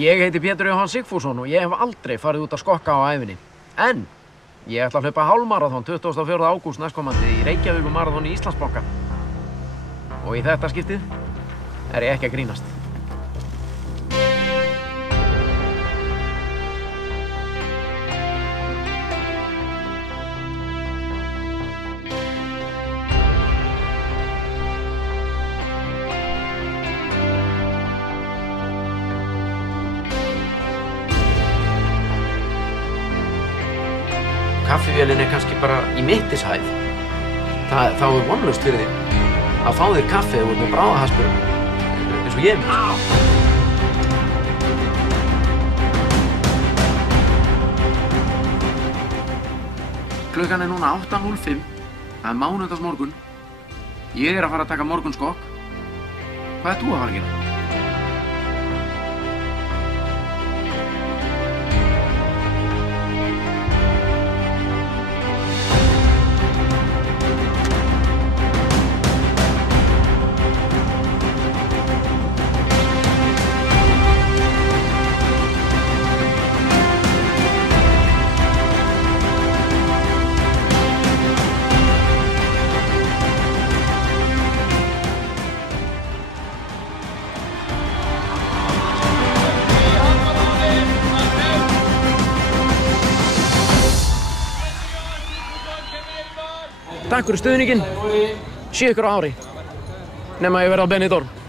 Ég heiti Pétur Jóhann Sigfússon og ég hef aldrei farið út að skokka á ævinni. En ég ætla að hlaupa hálfmaraþon 24. ágúst næstkomandi í Reykjavíkurmaraþon í Íslandsbanka. Og í þetta skiptið er ég ekki að grínast. Kaffivélin er kannski bara í mittishæð. Þá er vonlaust fyrir þig að fá þér kaffi ef þú ert með bráðahasperum, eins og ég er. Klukkan er núna 8:05. Það er mánudagsmorgun. Ég er að fara að taka morgunskokk. Hvað ert þú að fara að gera? Takk fyrir stuðninginn. Sé ykkur á ári. Nema ég verð á Benidorm.